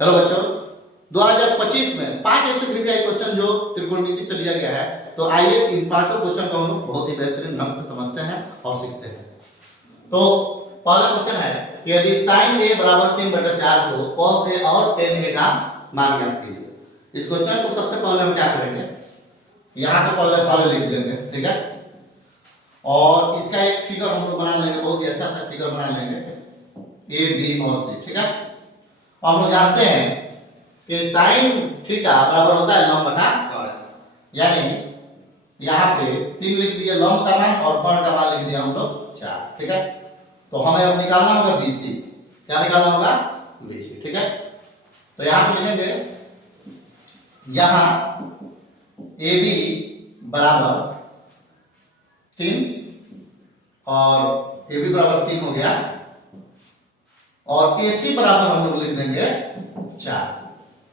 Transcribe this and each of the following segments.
Hello बच्चों, 2025 में 5 ऐसे प्रीवियस क्वेश्चन जो त्रिकोणमिति से लिया गया है। तो आइए इन पांचों क्वेश्चन को हम लोग बहुत ही बेहतरीन ढंग से समझते हैं और सीखते हैं। तो पहला क्वेश्चन है कि यदि sin a बराबर 3/4 को cos a और tan a का मान ज्ञात कीजिए। इस क्वेश्चन को सबसे पहले हम क्या करेंगे, यहाँ पे पहले फॉलो लिख देंगे, ठीक है। और इसका एक फिगर हम लोग बना लेंगे, बहुत ही अच्छा सा फिगर बना लेंगे ए बी और सी, ठीक है। और हम लोग जानते हैं कि साइन थीटा बराबर होता है लंब बटा कर्ण, यानी यहाँ पे 3 लिख दिया लंब का मान और कर्ण का मान लिख दिया हम लोग 4, ठीक है। तो हमें अब निकालना होगा BC। क्या निकालना होगा? BC, ठीक है। तो यहाँ पे लिखेंगे, यहाँ AB बराबर 3 और AB बराबर 3 हो गया और AC बराबर हम लोग लिख देंगे 4,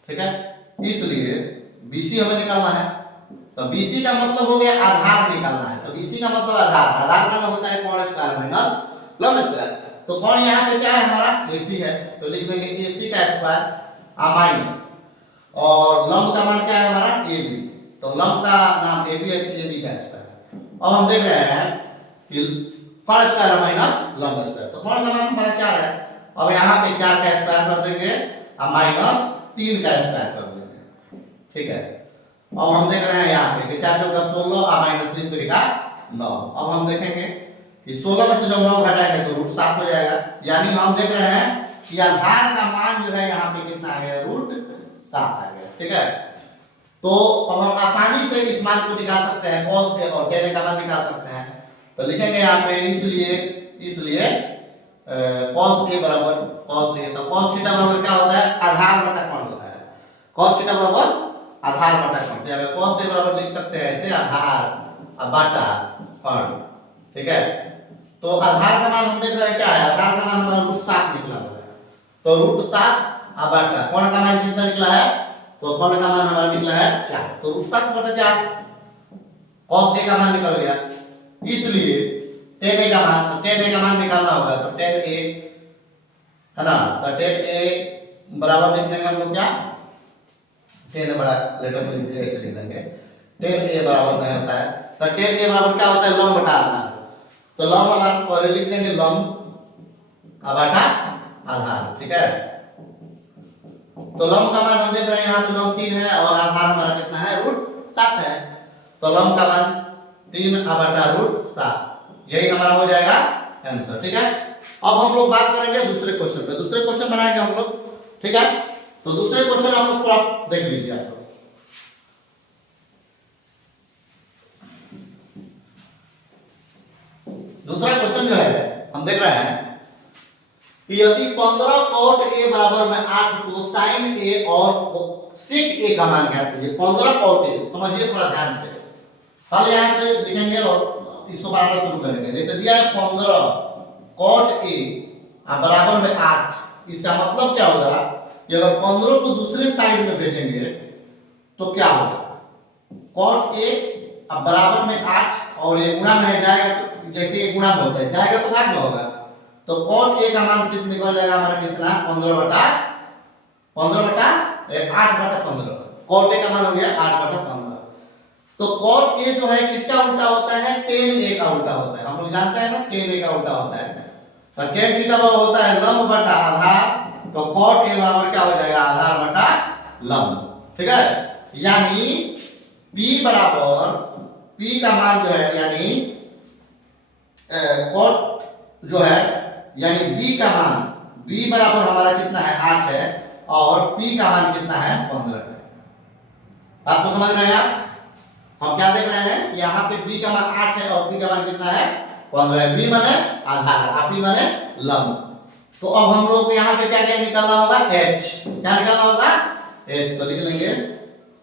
ठीक है। इसलिए BC हमें निकालना है, तो BC का मतलब हो गया आधार निकालना है। तो BC का मतलब आधार, आधार का मतलब होता है कोण स्क्वायर माइनस लंब स्क्वायर। तो कोण यहाँ पे क्या है हमारा AC है, तो लिख देंगे AC का स्क्वायर माइनस और लंब का मान क्या है हमारा AB, तो लंब का नाम AB है, AB का स्क्वायर। अब हम देख रहे हैं कि कोण स्क्वायर माइनस लंब स्क्वायर, तो कोण का मान हमारा 4 है। अब यहाँ पे 4 का स्क्वायर कर देंगे और माइनस 3 का स्क्वायर कर देंगे, ठीक है। अब हम देख रहे हैं यहाँ पे कि 4 चौका 16 और माइनस 3 त्रिका 9। अब हम देखेंगे कि 16 में से जब 9 घटाएंगे तो रूट 7 हो जाएगा, यानी हम देख रहे हैं कि आधार का मान जो है यहाँ पे कितना आ गया, रूट 7 आ गया, ठीक है। तो अब हम आसानी से इस मान को निकाल सकते हैं, cos के और tan का मान निकाल सकते हैं। तो लिखेंगे यहाँ पे इसलिए cos a बराबर cos a, तो cos थीटा बराबर क्या होता है, आधार बटा कोण होता है। cos थीटा बराबर आधार बटा कोण, तो यहाँ cos a बराबर लिख सकते हैं ऐसे, आधार बटा कोण, ठीक है। तो आधार का मान हम देख रहे हैं क्या है, आधार का मान हमारा रूट 7 निकला हुआ है। तो रूट 7 बटा कोण का मान कितना निकला है, तो कोण का मान हमारा निकला है 4, तो रूट 7 बटा 4 cos a का मान निकल गया। इसलिए tan a का मान, तो tan a का मान निकालना होगा, तो tan a है ना, तो tan a बराबर लिख देंगे हम लोग क्या, tan बड़ा लेटर में लिख देंगे, ऐसे लिख देंगे tan a बराबर में होता है, तो tan a बराबर क्या होता है, लंब बटा आधार। तो लंब हमारा पहले लिख देंगे लंब बटा आधार, ठीक है। तो लंब का मान हम देख रहे हैं यहाँ पे लंब 3 है और आधार हमारा कितना है, रूट 7 है। तो लंब का मान 3 बटा रूट 7, यही हमारा हो जाएगा आंसर, ठीक है। अब हम लोग बात करेंगे दूसरे क्वेश्चन पे, दूसरे क्वेश्चन बनाएंगे हम लोग, ठीक है। तो दूसरे क्वेश्चन आप लोग थोड़ा देख लीजिए आप लोग। दूसरा क्वेश्चन जो है हम देख रहे हैं कि यदि 15 cot a बराबर में 8 को sin a और sec a का मान ज्ञात कीजिए। 15 cot a, समझिए थोड़ा ध्यान से, हल यहाँ पे लिखेंगे और इसको बनाना शुरू करेंगे। जैसे दिया है 15 cot a बराबर में 8, इसका मतलब क्या होगा कि अगर 15 को दूसरे साइड में भेजेंगे तो क्या होगा, cot a बराबर में 8 और ये गुणा में जाएगा, तो जैसे ये गुणा में होता है जाएगा तो भाग में होगा, तो cot a का मान सिर्फ निकल जाएगा हमारा कितना, 15 बटा 8 बटा 15। cot a का मान हो गया 8 बटा 15। तो cot a जो है किसका उल्टा होता है, tan a का उल्टा होता है। हम लोग जानते हैं ना tan a का उल्टा होता है, तो tan थीटा बराबर होता है लंब बटा आधार, तो cot a बराबर क्या हो जाएगा, आधार बटा लंब, ठीक है। यानी p बराबर, p का मान जो है यानी cot जो है यानी b का मान, b बराबर हमारा कितना है 8 है और p का मान कितना है 15 है। आपको समझ रहे हैं आप, हम क्या देख रहे हैं कि यहाँ पे b का मान 8 है और p का मान कितना है 15 है। b माने आधार और p माने लंब। तो अब हम लोग यहाँ पे क्या क्या निकालना होगा, h, क्या निकालना होगा h, तो लिख लेंगे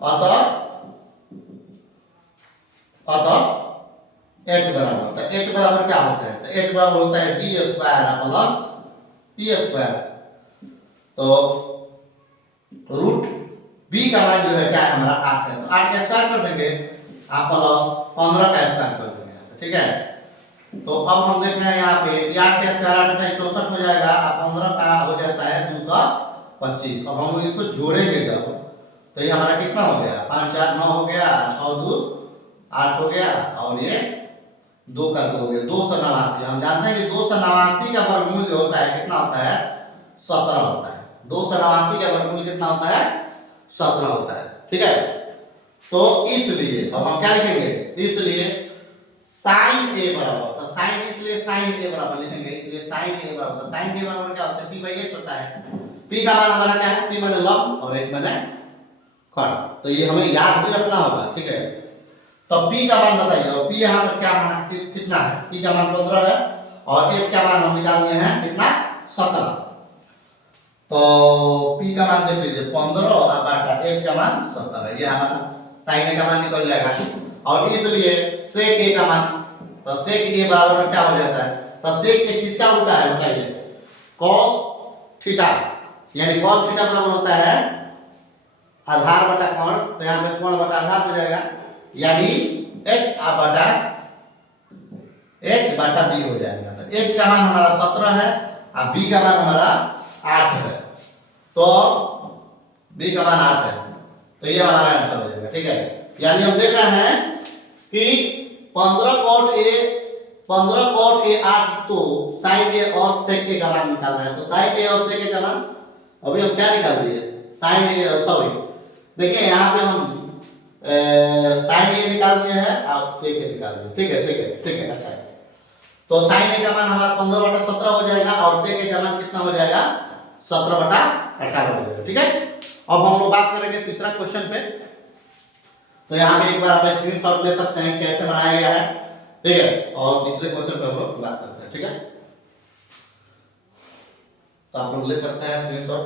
अतः h बराबर, तो h बराबर क्या होता है, तो h बराबर होता है b square plus p square. तो रूट b का मान जो है क्या है हमारा 8 है, तो 8 का स्क्वायर कर देंगे आप प्लस 15 का स्क्वायर कर देंगे, ठीक है। तो अब हम देख रहे हैं यहाँ पे 8 का स्क्वायर 8 64 हो जाएगा और 15 का हो जाता है 25। अब हम इसको जोड़ेंगे जब, तो ये हमारा कितना हो गया, 5 4 9 हो गया, 6 2 8 हो गया, और ये 2 का 2 हो गया, 289। हम जानते हैं कि 289 का वर्गमूल जो होता है कितना होता है, 17 होता है। 289 का वर्गमूल कितना होता है, 17 होता है। ठीक है, तो इसलिए अब हम क्या लिखेंगे, इसलिए साइन ए बराबर, तो साइन, इसलिए साइन ए बराबर लिखेंगे, इसलिए साइन ए बराबर, तो साइन ए बराबर क्या होता है, p बाई h होता है। p का मान हमारा क्या है, p माने लंब और h माने कोण, तो ये हमें याद भी रखना होगा। ठीक है, तो p का मान बताइए, और p यहाँ पर क्या मान कितना है, p का मान 15 है और h का मान हम निकाल दिए हैं कितना, 17। तो p का मान देख लीजिए 15 और बाटा h का मान 17 है, ये हमारा साइन a का मान निकल जाएगा। और इसलिए sec a का मान, तो sec a बराबर क्या हो जाता है, तो sec a किसका उल्टा है बताइए, cos थीटा, यानी cos थीटा बराबर होता है आधार बटा कोण, तो यहाँ पे कोण बटा आधार हो जाएगा, यानी h बटा b हो जाएगा। तो h का मान हमारा 17 है और b का मान हमारा 8 है, तो b का मान 8 है, तो ये हमारा आंसर हो जाएगा। ठीक है, यानी हम देख रहे हैं कि 15 cot a 8, तो sin a और sec a का मान निकाल रहे हैं, तो sin a और sec a का मान अभी हम क्या निकाल दिए, sin a, सॉरी देखिए यहाँ पे हम sin a निकाल दिए हैं और sec a निकाल दिए। ठीक है, sec a, ठीक है, अच्छा है। तो sin a का मान हमारा 15 बटा 17 हो जाएगा और sec a का मान कितना हो जाएगा, 17 बटा 18 हो जाएगा। ठीक है, अब हम लोग बात करेंगे तीसरा क्वेश्चन पे। तो यहाँ पे एक बार आप स्क्रीनशॉट ले सकते हैं कैसे बनाया गया है। ठीक है, और तीसरे क्वेश्चन पे हम लोग बात करते हैं। ठीक है, तो आप लोग ले सकते हैं स्क्रीनशॉट।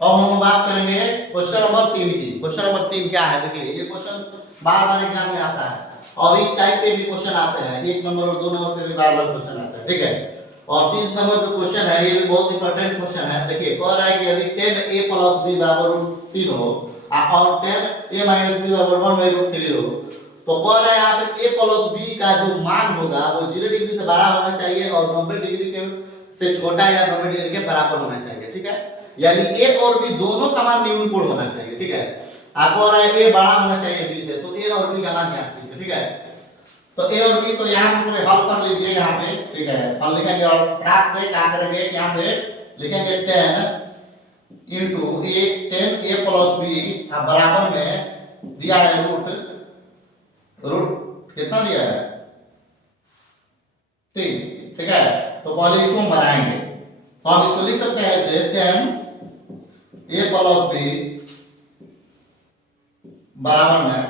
अब हम बात करेंगे क्वेश्चन नंबर 3 की। क्वेश्चन नंबर 3 क्या है, देखिए ये क्वेश्चन बार बार एग्जाम में आता है और इस टाइप के भी क्वेश्चन आते हैं, 1 नंबर और 2 नंबर पे भी बार बार क्वेश्चन आता है। ठीक है, और 30 नंबर पे क्वेश्चन है, ये भी बहुत इंपॉर्टेंट क्वेश्चन है। देखिए कह रहा है कि यदि 10a प्लस b बराबर √3 हो और 10a माइनस b बराबर 1/√3 हो, तो कह रहा है यहाँ पे a प्लस b का जो मान होगा वो 0 डिग्री से बड़ा होना चाहिए और 90 डिग्री के से छोटा या 90 डिग्री के बराबर होना चाहिए। ठीक है, यानी a और b दोनों का मान न्यून कोण होना चाहिए। ठीक है, आपको कह रहा है a बड़ा होना चाहिए b से, तो a और b का मान ज्ञात कीजिए। ठीक है, तो a और b तो यहाँ पे पूरे हल कर लीजिए यहाँ पे। ठीक है, हल लिखेंगे और प्राप्त है क्या करेंगे, यहाँ पे लिखेंगे 10 into a 10a plus b बराबर में दिया है रूट कितना दिया है 3। ठीक है, तो पहले इसको हम बनाएंगे, तो हम इसको लिख सकते हैं ऐसे 10a प्लस b बराबर में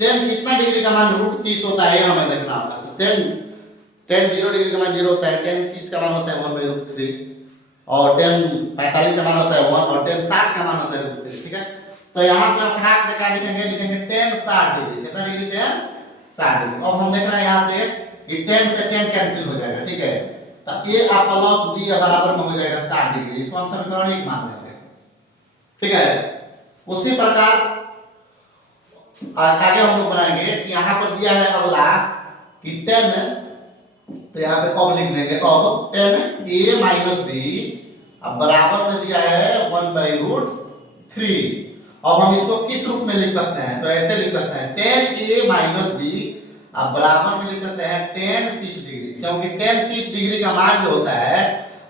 10 कितना डिग्री का मान √30 होता है, ये हमें देखना होगा। 10 0 डिग्री का मान 0 होता है, 10 30 का मान होता है 1/√3 और 10 45 का मान होता है 1 और 10 60 का मान होता है √3। ठीक है, तो यहाँ पे हम फटाक से क्या लिखेंगे 10 60 डिग्री, कितना डिग्री 10 60 डिग्री। अब हम देख रहे हैं यहाँ से कि 10 से 10 कैंसिल हो जाएगा। ठीक है, तो a प्लस b बराबर में हो जाएगा 60 डिग्री, इसको हम समीकरण 1 मान लेंगे। ठीक है, उसी प्रकार आगे हम लोग बनाएंगे कि यहाँ पर दिया है अगला कि 10, तो यहाँ पे कब लिख देंगे, अब 10a माइनस b अब बराबर में दिया है 1/√3। अब हम इसको किस रूप में लिख सकते हैं, तो ऐसे लिख सकते हैं 10a माइनस b अब बराबर में लिख सकते हैं 10 30 डिग्री, क्योंकि 10 30 डिग्री का मान जो होता है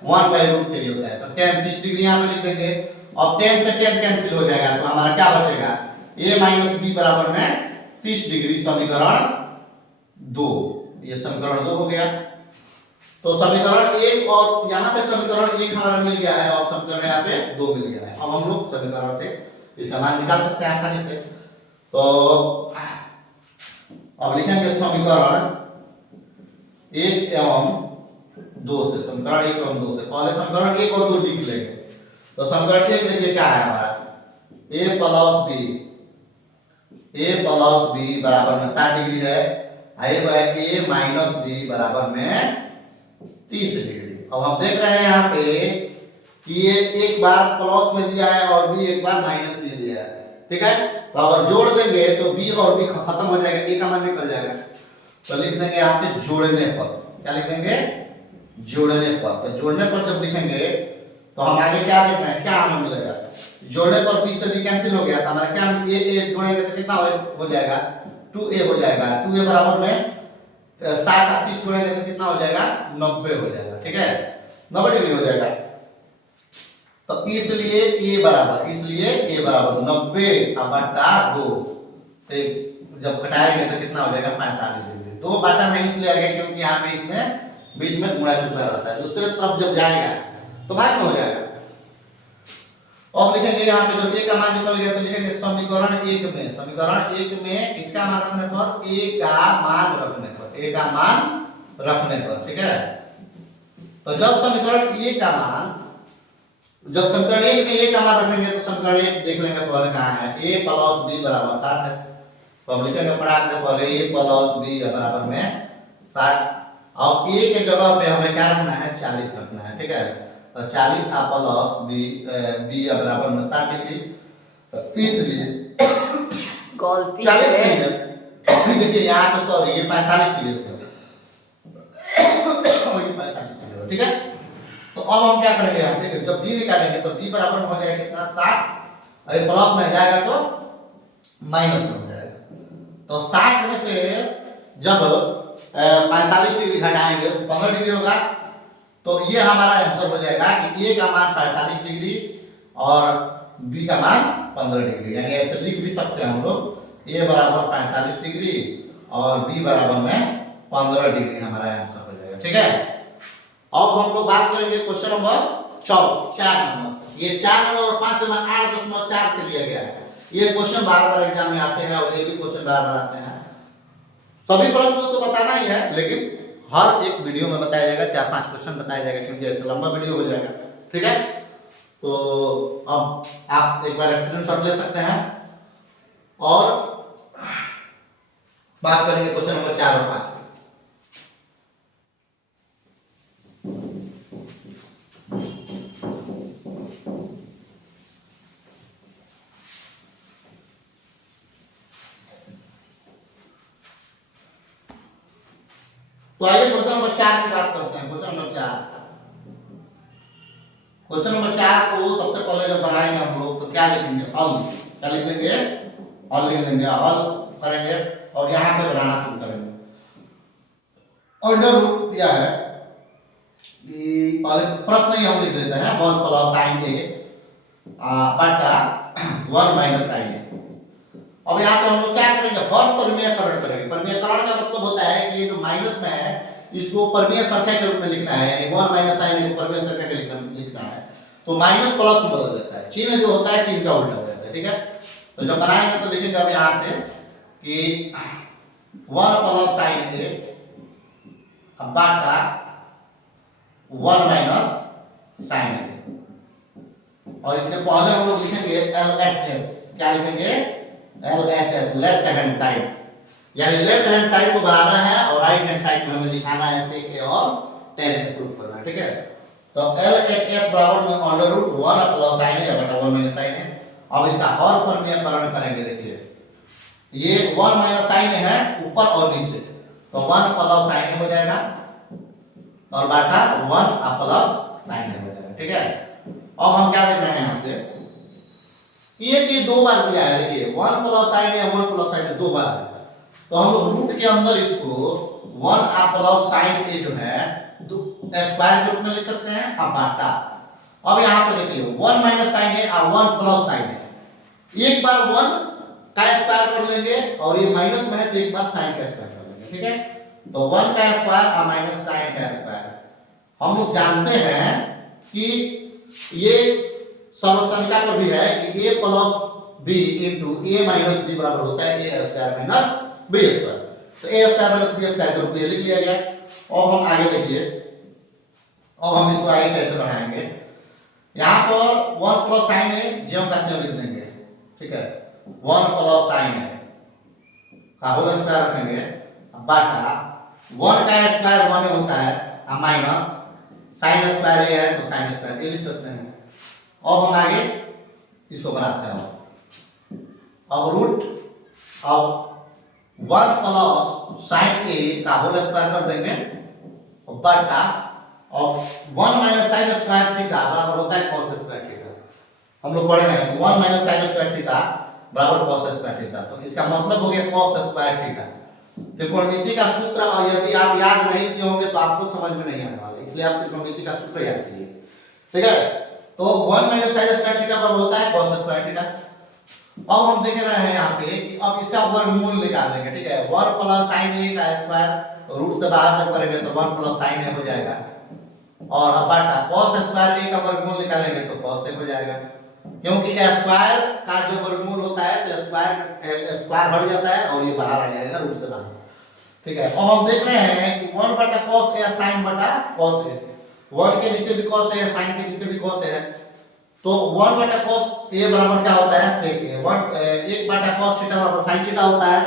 1/√3 होता है, तो 10 30 डिग्री यहाँ पे लिख देंगे। अब 10 से 10 कैंसिल हो जाएगा, तो हमारा क्या बचेगा a माइनस b बराबर में 30 डिग्री, समीकरण 2, ये समीकरण 2 हो गया। तो समीकरण 1 और यहाँ पे समीकरण 1 हमारा मिल गया है और समीकरण यहाँ पे 2 मिल गया है। अब हम लोग समीकरण से इसका मान निकाल सकते हैं आसानी से। तो अब लिखेंगे समीकरण 1 एवं 2 से, समीकरण 1 एवं 2 से पहले समीकरण 1 और 2 लिख लेंगे। तो समीकरण 1 देखिए क्या है हमारा, a प्लस b बराबर में 60 डिग्री है, a माइनस b बराबर में 30 डिग्री। अब हम देख रहे हैं यहाँ पे कि ये एक बार प्लस में दिया है और b एक बार माइनस में दिया है। ठीक है, तो अगर जोड़ देंगे तो b और b खत्म हो जाएगा, a का मान निकल जाएगा। तो लिख देंगे यहाँ पे जोड़ने पर क्या लिख देंगे, जोड़ने पर, तो जोड़ने पर जब लिखेंगे तो हम आगे क्या देख रहे हैं, क्या हमें मिलेगा, जोड़ने पर बी से बी कैंसिल हो गया, तो हमारा क्या, ए जोड़ेंगे तो कितना हो जाएगा, 2a हो जाएगा। 2a बराबर में 60 और 30 जोड़ेंगे तो कितना हो जाएगा, 90 हो जाएगा। ठीक है, 90 डिग्री हो जाएगा। तो इसलिए a बराबर 90/2, तो जब घटाएंगे तो कितना हो जाएगा, 45 डिग्री। 2 बटा में इसलिए आ गया क्योंकि यहाँ पे इसमें बीच में गुणा छुपा रहता है, दूसरे तरफ जब जाएगा तो भाग में हो जाएगा। अब लिखेंगे यहाँ पे जब a का मान निकल गया तो लिखेंगे समीकरण 1 में इसका मान रखने पर, a का मान रखने पर, ठीक है। तो जब समीकरण 1 में a का मान रखेंगे तो समीकरण 1 देख लेंगे पहले कहाँ है, a प्लस b बराबर 60 है। तो हम लिखेंगे पढ़ाते पहले a प्लस b बराबर में 60, और a के जगह पे हमें क्या रखना है, 40 रखना है। ठीक है, तो 40 प्लस b बराबर में 60 डिग्री, तो इसलिए गलती 40 डिग्री। देखिए यहाँ पे सॉरी ये 45 डिग्री हो गया, ठीक है। तो अब हम क्या करेंगे, यहाँ पे जब b निकालेंगे तो b बराबर में हो जाएगा कितना, 60, अरे प्लस में जाएगा तो माइनस में हो जाएगा। तो 60 में से जब 45 डिग्री घटाएंगे तो 15 डिग्री होगा। तो ये हमारा आंसर हो जाएगा कि a का मान 45 डिग्री और b का मान 15 डिग्री, यानी ऐसे लिख भी सकते हैं हम लोग, a बराबर 45 डिग्री और b बराबर में 15 डिग्री हमारा आंसर हो जाएगा। ठीक है, अब हम लोग बात करेंगे क्वेश्चन नंबर 4 नंबर। ये 4 नंबर और 5 नंबर 8.4 से लिया गया है। ये क्वेश्चन बार बार एग्जाम में आते हैं और ये भी क्वेश्चन बार बार आते हैं। सभी प्रश्न तो बताना ही है, लेकिन हर एक वीडियो में बताया जाएगा, 4-5 क्वेश्चन बताया जाएगा, क्योंकि ऐसे लंबा वीडियो हो जाएगा। ठीक है, तो अब आप एक बार स्क्रीनशॉट ले सकते हैं और बात करेंगे क्वेश्चन नंबर 4 और 5 की। तो आइए क्वेश्चन नंबर 4 की बात करते हैं। क्वेश्चन नंबर 4 को सबसे पहले जब बनाएंगे हम लोग तो क्या लिखेंगे, हल। क्या लिख देंगे, हल लिख देंगे, हल करेंगे और यहाँ पे बनाना शुरू करेंगे। अंडर रूट दिया है कि पहले प्रश्न ही हम लिख देते हैं, 1 प्लस साइन ए बटा 1 माइनस साइन ए। अब यहाँ पे हम लोग क्या करेंगे, हर परिमेयकरण करेंगे। परिमेयकरण का मतलब होता है कि ये जो माइनस में है इसको परिमेय संख्या के रूप में लिखना है, यानी 1 माइनस साइन ए को परिमेय संख्या के लिखना है। तो माइनस प्लस में बदल देता है, चिन्ह जो होता है चिन्ह का उल्टा हो जाता है। ठीक है, तो जब बनाएंगे तो लिखेंगे अब यहाँ से कि 1 प्लस साइन ए बटा 1 माइनस साइन ए, और इसके पहले हम लोग लिखेंगे LHS। क्या लिखेंगे, LHS, लेफ्ट हैंड साइड, यानी लेफ्ट हैंड साइड को बनाना है और राइट हैंड साइड में हमें दिखाना है sec a और tan a प्रूफ करना है। ठीक है, तो LHS बराबर में under root 1 plus sin a बटा 1 माइनस sin a। अब इसका हर परिमेयकरण करेंगे। देखिए ये 1 माइनस sin a है ऊपर और नीचे, तो 1 प्लस sin a हो जाएगा और बटा 1 प्लस sin a हो जाएगा। ठीक है, अब हम क्या देख रहे हैं यहाँ से, ये चीज दो बार दिया है। देखिए 1 plus sin a 1 plus sin a दो बार है, तो हम लोग रूट के अंदर इसको 1 प्लस sin a जो है स्क्वायर के रूप में लिख सकते हैं अब बाटा। अब यहाँ पे देखिए 1 माइनस sin a और 1 प्लस sin a, एक बार 1 का स्क्वायर कर लेंगे और ये माइनस में है तो एक बार sin का स्क्वायर कर लेंगे। ठीक है, तो 1 का स्क्वायर और माइनस sin का स्क्वायर। हम लोग जानते हैं कि ये सर्वसंख्या पर भी है कि a plus b into a minus b बराबर होता है a square minus b square. तो a square minus b square के रूप में लिख लिया गया। अब हम आगे देखिए, अब हम इसको आगे कैसे बढ़ाएंगे। यहाँ पर 1 प्लस साइन a जो हम कहते हैं लिख देंगे। ठीक है, 1 प्लस साइन a का होल स्क्वायर रखेंगे बटा 1 का स्क्वायर 1 होता है और माइनस साइन स्क्वायर a है तो साइन स्क्वायर a लिख सकते हैं। अब हम आगे इसको बनाते हैं। अब रूट अब 1 प्लस साइन a का होल स्क्वायर कर देंगे बटा स्क्वायर थीटा बराबर होता है cos स्क्वायर थीटा। हम लोग पढ़े हैं 1 माइनस साइन स्क्वायर थीटा बराबर cos स्क्वायर थीटा। तो इसका मतलब हो गया cos स्क्वायर थीटा। त्रिकोणमिति का सूत्र, और यदि आप याद नहीं किए होंगे तो आपको समझ में नहीं आने वाला, इसलिए आप त्रिकोणमिति का सूत्र याद कीजिए, ठीक है। तो 1 माइनस साइन स्क्वायर थीटा बराबर होता है cos स्क्वायर थीटा। अब हम देख रहे हैं यहाँ पे कि अब इसका वर्गमूल निकालेंगे, ठीक है। 1 प्लस साइन ए का स्क्वायर रूट से बाहर जब करेंगे तो 1 प्लस साइन ए हो जाएगा, और अपाटा cos स्क्वायर ए का वर्गमूल निकालेंगे तो cos ए हो जाएगा, क्योंकि स्क्वायर का जो वर्गमूल होता है तो स्क्वायर हट जाता है और ये बाहर आ जाएगा रूट से बाहर, ठीक है। अब हम देख रहे हैं कि 1 बटा cos ए साइन बटा cos ए, 1 के नीचे भी cos ए, साइन के नीचे भी cos ए है, तो 1 बटा cos ए बराबर क्या होता है sec ए। 1 बटा cos थीटा बराबर sin थीटा होता है,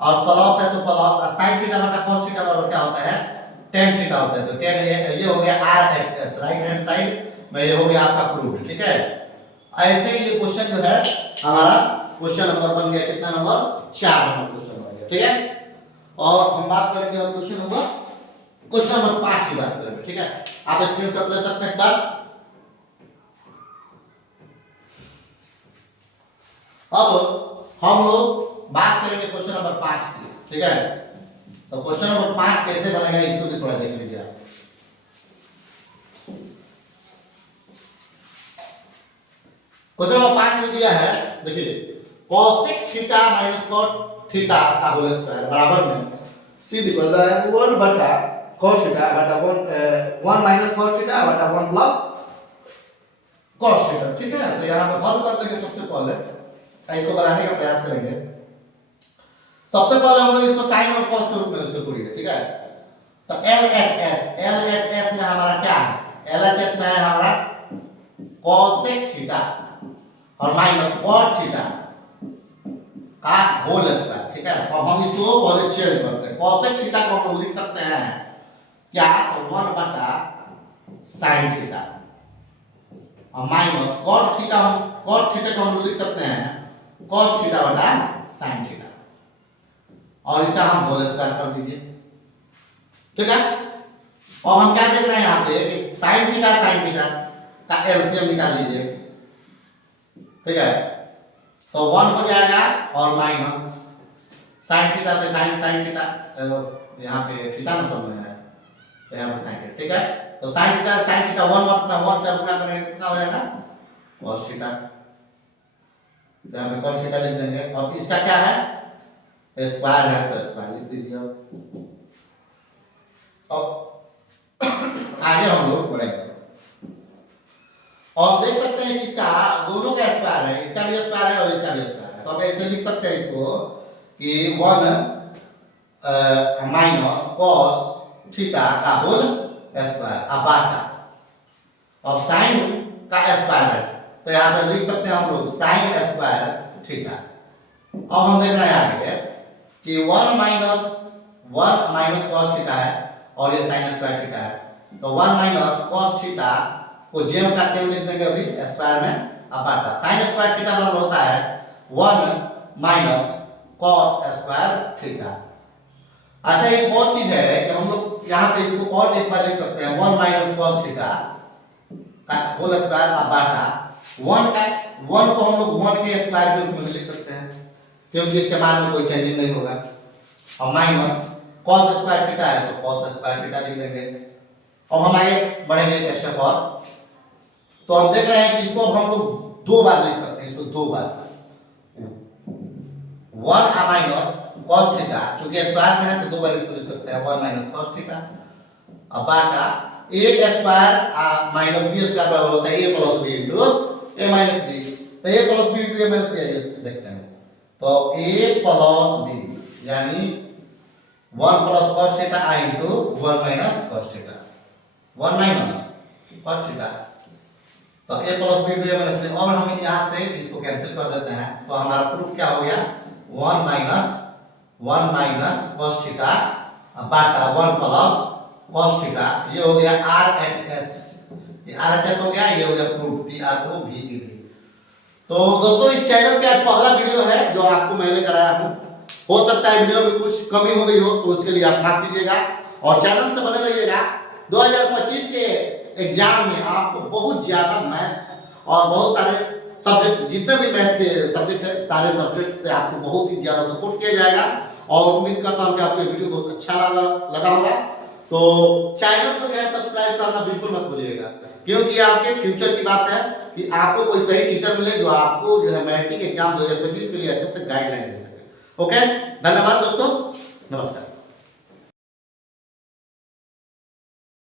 और प्लस है तो प्लस, और sin थीटा बटा cos थीटा बराबर क्या होता है tan थीटा होता है। तो tan ये हो गया RHS, राइट हैंड साइड में, ये हो गया आपका प्रूफ, ठीक है। ऐसे ये क्वेश्चन जो है हमारा क्वेश्चन नंबर बन गया, कितना नंबर 4 नंबर क्वेश्चन बन गया, ठीक है। और हम बात करेंगे और क्वेश्चन नंबर 5 की बात करेंगे, ठीक है। आप स्क्रीनशॉट ले सकते हैं एक बार। अब हम लोग बात करेंगे क्वेश्चन नंबर 5 की, ठीक है। तो क्वेश्चन नंबर 5 कैसे बनेगा इसको भी थोड़ा देख लीजिए आप। क्वेश्चन नंबर 5 में दिया है, देखिए cosec theta minus cot theta का होल स्क्वायर बराबर में सी इक्वल है 1 बटा cos थीटा बटा 1 माइनस cos थीटा बटा 1 प्लस cos थीटा, ठीक है। तो यहां पर हल कर देंगे सबसे पहले, इसको बनाने का प्रयास करेंगे। सबसे पहले हम लोग इसको sin और cos के रूप में इसको तोड़ेंगे, ठीक है। तो LHS में हमारा क्या है, LHS में है हमारा cosec थीटा और माइनस cot थीटा का होल स्क्वायर, ठीक है। अब हम इसको पहले चेंज करते हैं। cosec थीटा को हम लिख सकते हैं क्या, तो 1 बटा sin थीटा, और माइनस cot थीटा को हम लिख सकते हैं cos थीटा बटा sin थीटा, और इसका हम होल स्क्वायर कर दीजिए, ठीक है। और हम क्या देख रहे हैं यहाँ पे कि sin थीटा का एलसीएम निकाल लीजिए, ठीक है। तो 1 हो जाएगा और माइनस sin थीटा से sin थीटा, यहाँ पे थीटा ना सब में है तो यहाँ पे sin थीटा, ठीक है। तो sin थीटा 1 से गुणा करेंगे कितना हो जाएगा cos थीटा, यहाँ पे cos थीटा लिख देंगे। अब इसका क्या है स्क्वायर है तो स्क्वायर लिख दीजिए। अब आगे हम लोग बढ़ेंगे और देख सकते हैं कि इसका दोनों का स्क्वायर है, इसका भी स्क्वायर है और इसका भी स्क्वायर है। तो अब ऐसे लिख सकते हैं इसको कि 1 माइनस cos थीटा का होल स्क्वायर अपाटा, अब sin का स्क्वायर है तो यहाँ पे लिख सकते हैं हम लोग sin स्क्वायर थीटा। अब हम देख रहे हैं आगे कि 1 माइनस cos थीटा है और ये sin स्क्वायर थीटा है, तो 1 माइनस cos थीटा को जेम का तेम लिख देंगे अभी स्क्वायर में अपाटा, sin स्क्वायर थीटा बराबर होता है 1 माइनस cos स्क्वायर थीटा। अच्छा एक और चीज है कि हम लोग यहाँ पे इसको और एक बार लिख सकते हैं 1 माइनस cos थीटा का होल स्क्वायर अपाटा 1 को हम लोग 1 के स्क्वायर के रूप में लिख सकते हैं क्योंकि इसके बाद में कोई चेंजिंग नहीं होगा, और माइनस cos स्क्वायर थीटा है तो cos स्क्वायर थीटा लिख देंगे। अब हम आगे बढ़ेंगे एक स्टेप और, तो हम देख रहे हैं कि इसको हम लोग 2 बार लिख सकते हैं, इसको 2 बार 1 माइनस cos थीटा, क्योंकि स्क्वायर में है तो 2 बार इसको लिख सकते हैं 1 माइनस cos थीटा अपाटा एक स्क्वायर माइनस बी स्क्वायर बराबर होता है a plus B into a minus B, तो a plus B into a minus B देखते हैं। तो a प्लस बी यानी 1 plus cos theta i into 1 minus cos theta, 1 minus cos theta, तो a plus B into a minus B. और हम यहाँ से इसको कैंसिल कर देते हैं तो हमारा प्रूफ क्या हो गया 1 माइनस cos थीटा अपाटा 1 प्लस cos थीटा, ये हो गया RHS, ये RHS हो गया, ये हो गया प्रूफ PROVED। तो दोस्तों इस चैनल पे आज पहला वीडियो है जो आपको मैंने कराया हूँ, हो सकता है वीडियो में कुछ कमी हो गई हो तो उसके लिए आप माफ कीजिएगा और चैनल से बने रहिएगा। 2025 के एग्जाम में आपको बहुत ज़्यादा मैथ्स और बहुत सारे सब्जेक्ट, जितने भी मैथ के सब्जेक्ट है, सारे सब्जेक्ट से आपको बहुत ही ज़्यादा सपोर्ट किया जाएगा। और उम्मीद करता हूँ कि आपको ये वीडियो बहुत अच्छा लगा होगा। तो चैनल को जो है सब्सक्राइब करना बिल्कुल मत भूलिएगा, क्योंकि आपके फ्यूचर की बात है कि आपको कोई सही टीचर मिले जो आपको जो है मैट्रिक एग्जाम 2025 के लिए अच्छे से गाइडलाइन दे सके। ओके, धन्यवाद दोस्तों, नमस्कार।